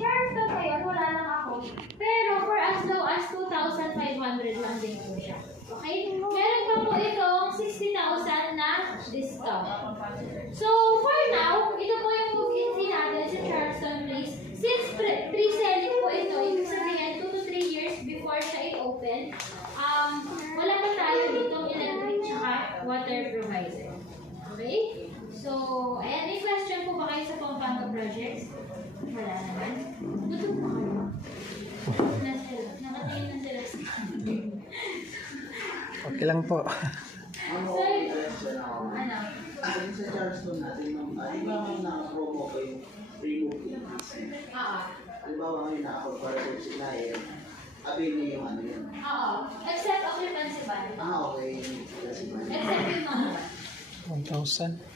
Charleston pa yun, wala lang ako. Pero for as low as 2,500 lang din po siya. Okay? Meron pa po itong 60,000 na discount. So, for now, ito po yung move-in fee natin sa Charleston Place. Since pre-selling po ito, ibig sabihin 2 to 3 years before siya i-open, wala pa tayo ditong electric tsaka water provider. Okay? So, ayan, may question po ba kayo sa Pampanga projects? Wala naman. Gutom pa kayo. Na sila. Nakatingin na sila sa Okay lang po. Sorry. Ano? Yung sa Charleston natin, di ba may naka-promo ko yung remove fees? Oo. Halimbawa ngayon nakapag-parallel sila abin niya yung ano yun. Oo. Except occupancy ban. Okay. Except yung mga. 1,000.